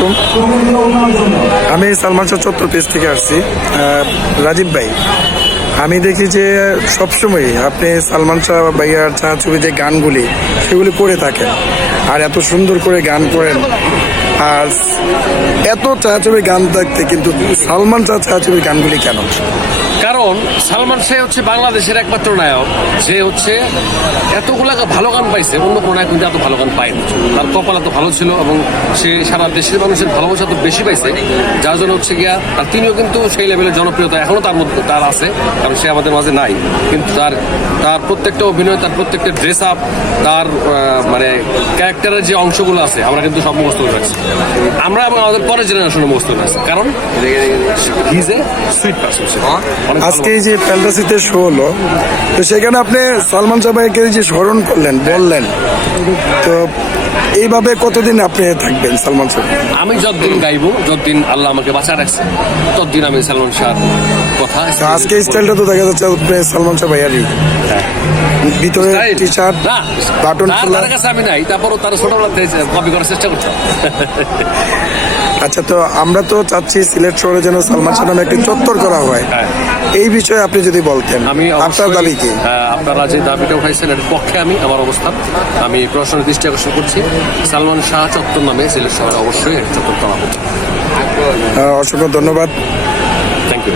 আলাইকুম। আমি সালমান শাহ চত্বর পেজ থেকে আসছি। রাজীব ভাই, আমি দেখি যে সবসময় আপনি সালমান শাহ ভাইয়ার ছায়াছবি যে গানগুলি সেগুলি করে থাকেন, আর এত সুন্দর করে গান করেন। আর এত ছায়াছবির গান থাকতে কিন্তু সালমান শাহ ছায়াছবির গানগুলি কেন? কারণ সালমান শাহ হচ্ছে বাংলাদেশের একমাত্র নায়ক, যে হচ্ছে এতগুলা ভালো গান পাইছে, অন্য কোনো নায়ক কিন্তু এত ভালো গান পায়নি। তার কপাল এত ভালো ছিল এবং সে সারা দেশের মানুষের ভালোবাসা তো বেশি পাইছে, যার জন্য হচ্ছে গিয়া আর তিনিও কিন্তু সেই লেভেলের জনপ্রিয়তা এখনো তার মধ্যে তার আছে, কারণ সে আমাদের মাঝে নাই। কিন্তু তার প্রত্যেকটা অভিনয়, তার প্রত্যেকটা ড্রেস আপ, তার মানে ক্যারেক্টারের যে অংশগুলো আছে আমরা কিন্তু সব মুখস্থ করে রাখছি, আমরা এবং আমাদের পরের জেনারেশনে মুখস্থ করে রাখছি, কারণ he is a sweet person. আজকে এই যে ফ্যান্টাসিতে শো হলো, তো সেখানে আপনি সালমান শাহ ভাইকে যে স্মরণ করলেন, বললেন, তো এইভাবে কতদিন আপনি থাকবেন সালমান শাহ? আমি যতদিন গাইবো, যতদিন আল্লাহ আমাকে বাঁচা রাখছে, ততদিন আমি সালমান শাহর কথা। আজকে স্টাইলটা তো দেখা যাচ্ছে আপনি সালমান শাহ ভাইয়ারই, ভিতরে টি শার্ট, বাটন খোলা। তার কাছে আমি নাই, তারপরও তার ছোটবেলা কপি করার চেষ্টা করতাম। আচ্ছা, তো আমরা তো চাচ্ছি সিলেট শহরে যেন সালমান শাহ নামে একটি চত্বর করা হয়। এই বিষয়ে আপনি যদি বলতেন, আমি আপনার দাবি কি? আপনারা যে দাবিটা উঠাইছেন এর পক্ষে আমার অবস্থান, আমি প্রশাসনের দৃষ্টি আকর্ষণ করছি। সালমান শাহ চত্বর নামে সিলেট শহরে অবশ্যই চত্বর করা হবে। অসংখ্য ধন্যবাদ। Thank you.